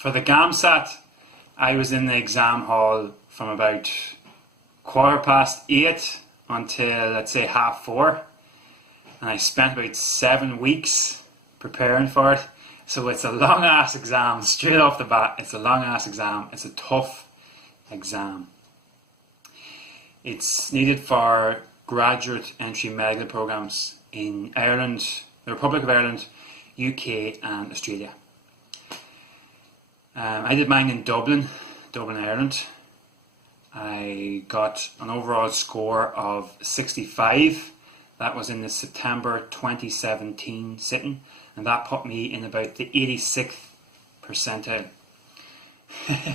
For the GAMSAT, I was in the exam hall from about 8:15 until, let's say, 4:30, and I spent about 7 weeks preparing for it. So it's a long ass exam, straight off the bat. It's a long ass exam. It's a tough exam. It's needed for graduate entry medical programs in Ireland, the Republic of Ireland, UK and Australia. I did mine in Dublin, Ireland. I got an overall score of 65. That was in the September 2017 sitting, and that put me in about the 86th percentile.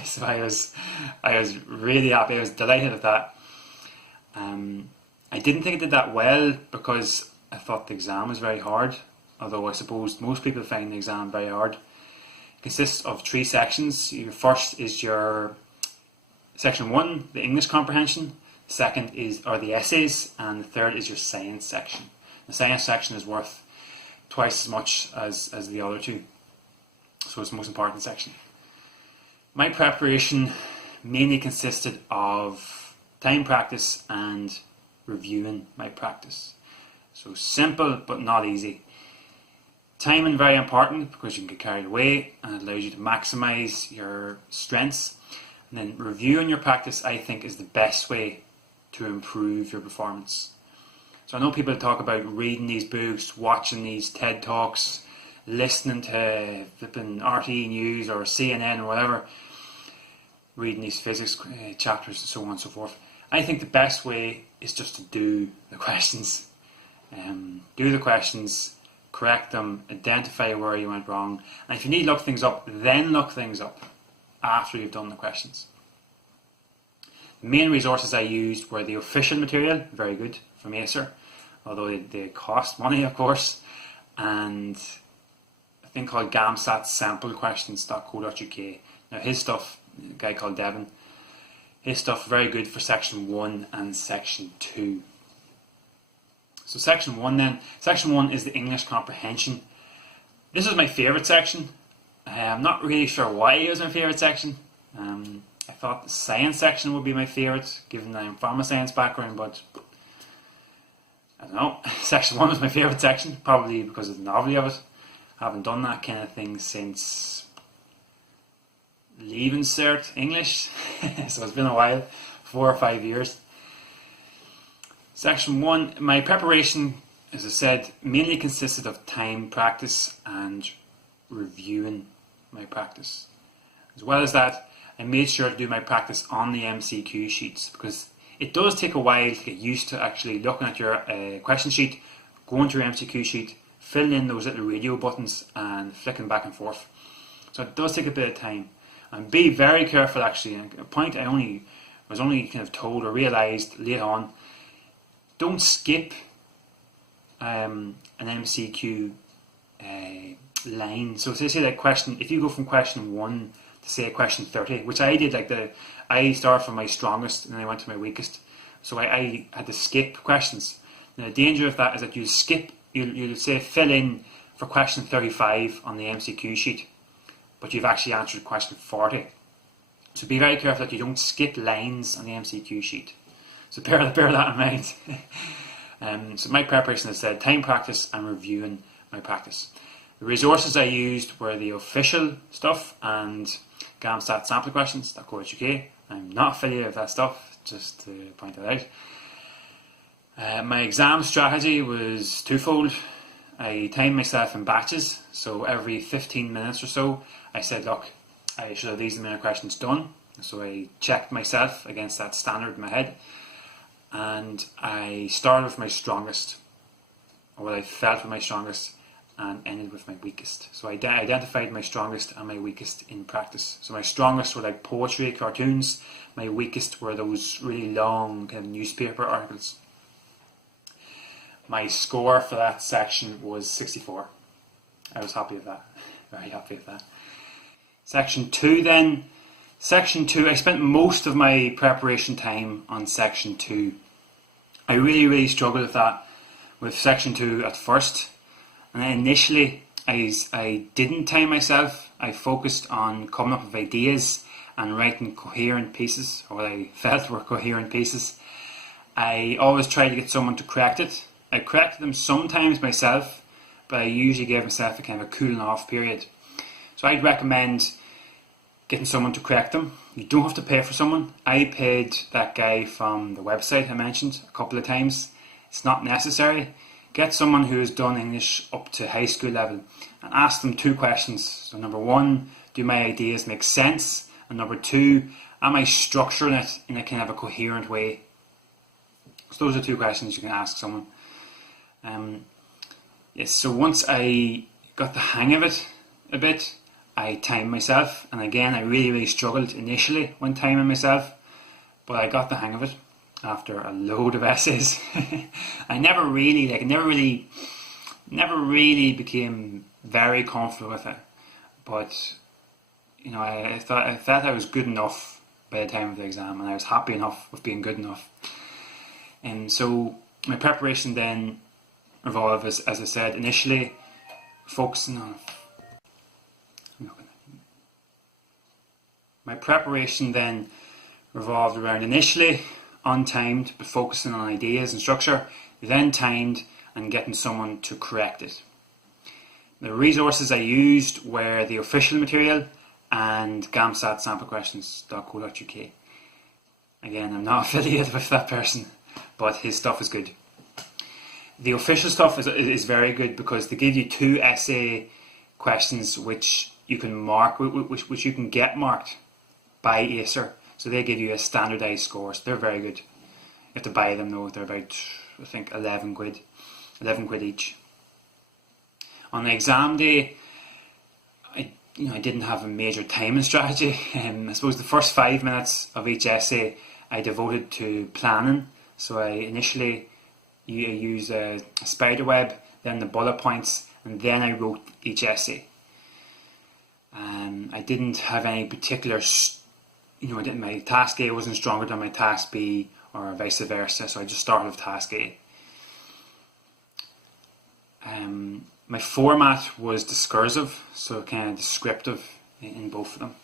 So I was really happy. I was delighted at that. I didn't think I did that well because I thought the exam was very hard, although I suppose most people find the exam very hard. It consists of 3 sections. Your first is your section 1, the English comprehension. The second are the essays, and the third is your science section. The science section is worth twice as much as the other 2, so it's the most important section. My preparation mainly consisted of time practice and reviewing my practice. So simple but not easy. Timing very important because you can get carried away and it allows you to maximise your strengths. And then reviewing your practice, I think, is the best way to improve your performance. So I know people talk about reading these books, watching these TED Talks, listening to flipping RTE News or CNN or whatever, reading these physics chapters and so on and so forth. I think the best way is just to do the questions. Do the questions, correct them, identify where you went wrong, and if you need to look things up, then look things up after you've done the questions. The main resources I used were the official material, very good, from Acer, although they cost money, of course, and a thing called GAMSAT samplequestions.co.uk. Now his stuff, a guy called Devon, his stuff very good for section 1 and section 2. So section 1 then. Section 1 is the English comprehension. This is my favourite section. I'm not really sure why it was my favourite section. I thought the science section would be my favourite, given that I'm from a science background, but I don't know. Section 1 was my favourite section, probably because of the novelty of it. I haven't done that kind of thing since leaving cert English, so it's been a while, 4 or 5 years. Section 1, my preparation, as I said, mainly consisted of time practice and reviewing my practice. As well as that, I made sure to do my practice on the MCQ sheets, because it does take a while to get used to actually looking at your question sheet, going to your MCQ sheet, filling in those little radio buttons and flicking back and forth. So it does take a bit of time. And be very careful actually, a point I was only kind of told or realised later on, don't skip an MCQ line. So say like question, if you go from question 1 to say question 30, which I did, I started from my strongest and then I went to my weakest. So I had to skip questions. Now the danger of that is that you'll say fill in for question 35 on the MCQ sheet, but you've actually answered question 40. So be very careful that you don't skip lines on the MCQ sheet. So bear that in mind. So my preparation, as I said, time practice and reviewing my practice. The resources I used were the official stuff and GAMSAT samplequestions.co.uk. I'm not affiliated with that stuff, just to point that out. My exam strategy was twofold. I timed myself in batches, so every 15 minutes or so I said, look, I should have these amount of questions done. So I checked myself against that standard in my head, and I started with my strongest, or what I felt were my strongest, and ended with my weakest. So I identified my strongest and my weakest in practice. So my strongest were like poetry, cartoons. My weakest were those really long kind of newspaper articles. My score for that section was 64. I was happy with that. Very happy with that. Section 2 then. Section 2, I spent most of my preparation time on Section 2. I really struggled with that, with Section 2 at first. And then initially I didn't time myself. I focused on coming up with ideas and writing coherent pieces, or what I felt were coherent pieces. I always tried to get someone to correct it. I corrected them sometimes myself, but I usually gave myself a kind of a cooling off period. So I'd recommend getting someone to correct them. You don't have to pay for someone. I paid that guy from the website I mentioned a couple of times. It's not necessary. Get someone who has done English up to high school level and ask them 2 questions. So number 1, do my ideas make sense? And number 2, am I structuring it in a kind of a coherent way? So those are 2 questions you can ask someone. Yes, so once I got the hang of it a bit, I timed myself, and again I really struggled initially when timing myself, but I got the hang of it after a load of essays. I never really became very comfortable with it, but you know, I felt I was good enough by the time of the exam, and I was happy enough with being good enough. And so my preparation then revolved, as I said initially, focusing on. My preparation then revolved around initially untimed, but focusing on ideas and structure, then timed and getting someone to correct it. The resources I used were the official material and GAMSAT samplequestions.co.uk. Again, I'm not affiliated with that person, but his stuff is good. The official stuff is very good because they give you 2 essay questions which you can mark, which you can get marked by Acer. So they give you a standardised score, so they're very good. You have to buy them though, they're about, I think, 11 quid each. On the exam day, I didn't have a major timing strategy. I suppose the first 5 minutes of each essay I devoted to planning. So I initially used a spider web, then the bullet points, and then I wrote each essay. I didn't have any particular, my task A wasn't stronger than my task B, or vice versa, so I just started with task A. My format was discursive, so kind of descriptive in both of them.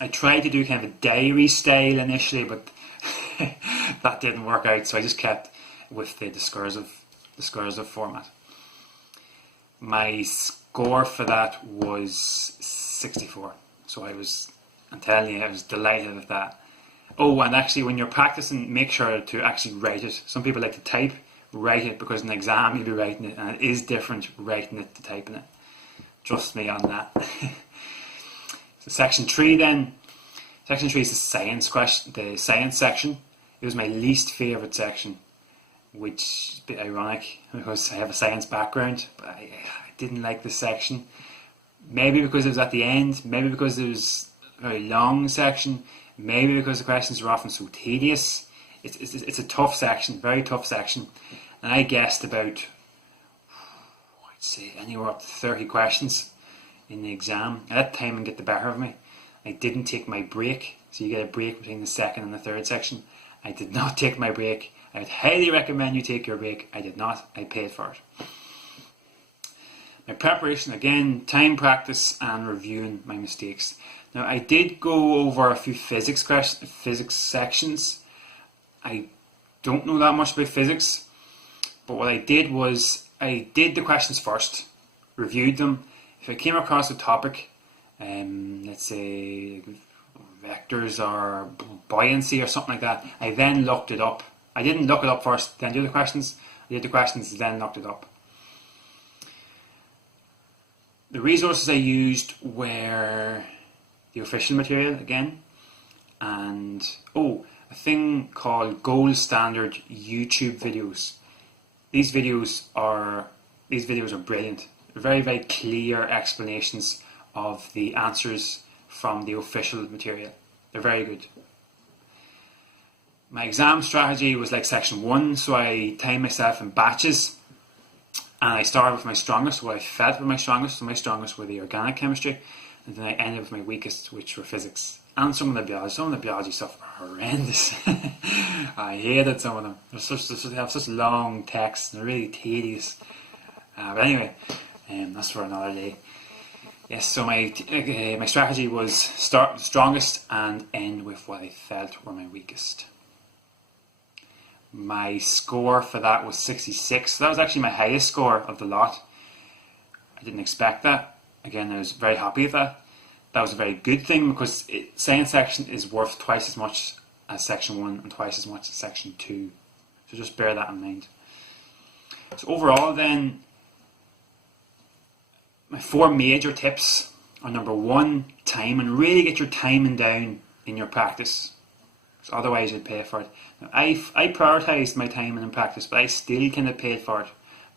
I tried to do kind of a diary style initially, but that didn't work out, so I just kept with the discursive format. My score for that was 64, so I'm telling you, I was delighted with that. Oh, and actually when you're practicing, make sure to actually write it. Some people like to type, write it, because in an exam you'll be writing it, and it is different writing it to typing it. Trust me on that. So section 3 then. Section 3 is the science section. It was my least favourite section, which is a bit ironic because I have a science background, but I didn't like this section. Maybe because it was at the end, maybe because it was a very long section, maybe because the questions are often so tedious. It's a tough section, very tough section, and I guessed about, I'd say, anywhere up to 30 questions in the exam. I let time and get the better of me. I didn't take my break, so you get a break between the second and the third section. I did not take my break. I would highly recommend you take your break. I did not. I paid for it. My preparation, again, time, practice, and reviewing my mistakes. Now, I did go over a few physics sections. I don't know that much about physics, but what I did was I did the questions first, reviewed them. If I came across a topic, let's say vectors or buoyancy or something like that, I then looked it up. I didn't look it up first, then do the questions. I did the questions, then looked it up. The resources I used were the official material again, and a thing called gold standard YouTube videos. These videos are brilliant. They're very, very clear explanations of the answers from the official material. They're very good. My exam strategy was like section 1, so I timed myself in batches, and I started with my strongest, what I felt were my strongest. So my strongest were the organic chemistry, and then I ended with my weakest, which were physics and some of the biology. Some of the biology stuff were horrendous. I hated some of them. They have such long texts and they're really tedious. But anyway, that's for another day. Yes, so my strategy was start the strongest and end with what I felt were my weakest. My score for that was 66. So that was actually my highest score of the lot. I didn't expect that. Again, I was very happy with that. That was a very good thing because science section is worth twice as much as section 1 and twice as much as section 2. So just bear that in mind. So overall then, my 4 major tips are: number 1, time, and really get your timing down in your practice. So otherwise you'd pay for it. Now, I prioritised my timing in practice, but I still kind of paid for it.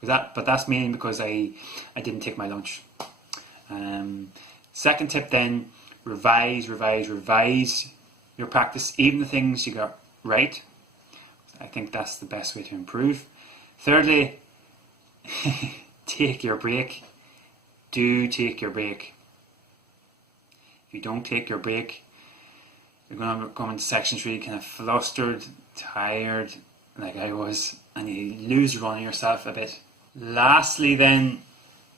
But that's mainly because I didn't take my lunch. Second tip then, revise your practice, even the things you got right. I think that's the best way to improve. Thirdly, take your break. Do take your break. If you don't take your break, you're going to go into section 3 kind of flustered, tired, like I was, and you lose run of yourself a bit. Lastly then,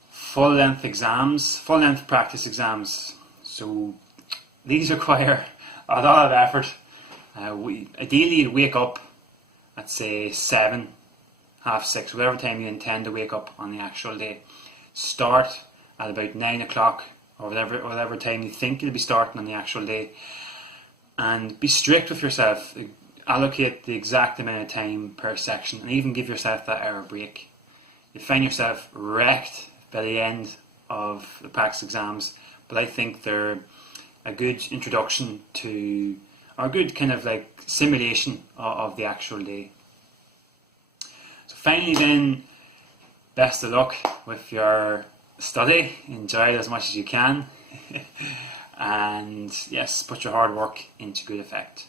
full-length exams, full-length practice exams. So these require a lot of effort. Ideally you wake up at say 7, half 6, whatever time you intend to wake up on the actual day. Start at about 9 o'clock or whatever time you think you'll be starting on the actual day, and be strict with yourself. Allocate the exact amount of time per section and even give yourself that hour break. You find yourself wrecked by the end of the practice exams, but I think they're a good introduction to, or a good kind of like simulation of the actual day. So finally then, best of luck with your study. Enjoy it as much as you can. And yes, put your hard work into good effect.